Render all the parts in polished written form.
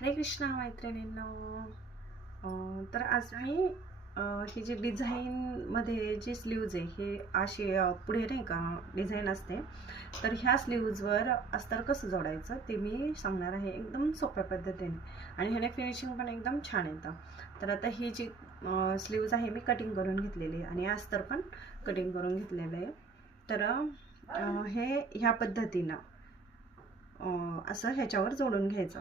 हरे कृष्णा मैत्रिणींनो. तर आज मी ही जी डिझाईनमध्ये जी स्लीव्ज आहे हे अशी पुढे नाही का डिझाईन असते, तर ह्या स्लीव्जवर अस्तर कसं जोडायचं ते मी सांगणार आहे एकदम सोप्या पद्धतीने, आणि ह्याने फिनिशिंग पण एकदम छान येतं. तर आता ही जी स्लीव्ज आहे मी कटिंग करून घेतलेली आहे आणि अस्तर पण कटिंग करून घेतलेलं आहे. तर हे ह्या पद्धतीनं असं ह्याच्यावर जोडून घ्यायचं.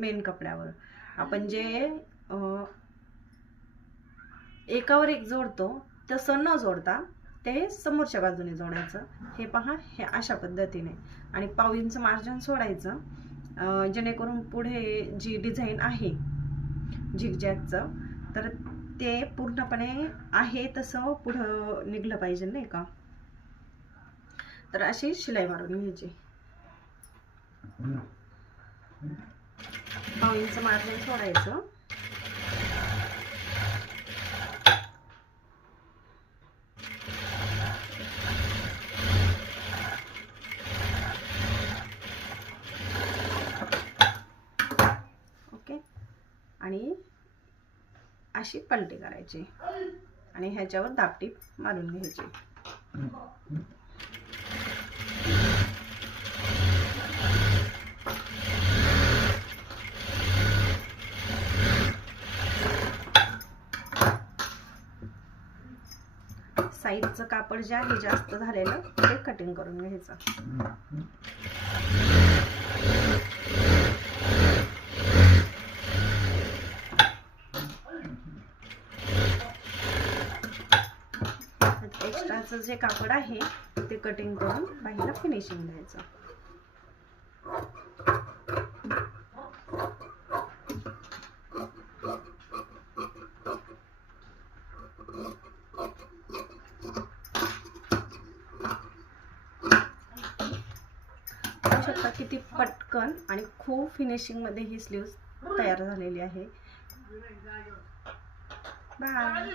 मेन कपड्यावर आपण जे एकावर एक जोडतो तसं न जोडता ते समोरच्या बाजूने जोडायचं. हे पहा, हे अशा पद्धतीने, आणि पाव इंच मार्जिन सोडायचं जेणेकरून पुढे जी डिझाईन आहे झिगझॅगचं तर ते पूर्णपणे आहे तसं पुढं निघलं पाहिजे नाही का. तर अशी शिलाई मारून घ्यायची. पाव इंच मार्जिन सोडायचं. ओके, आणि अशी पलटी करायची आणि ह्याच्यावर दाबटीप मारून घ्यायची. साईडचं कापड जे आहे जास्त झालेलं ते कटिंग करून घ्यायचं. एक्स्ट्राचं जे कापड आहे ते कटिंग करून बाहेर फिनिशिंग द्यायचं. शकता किती पटकन आणि खूप फिनिशिंग मध्ये ही स्लीव्ज तयार झालेली आहे. बाय.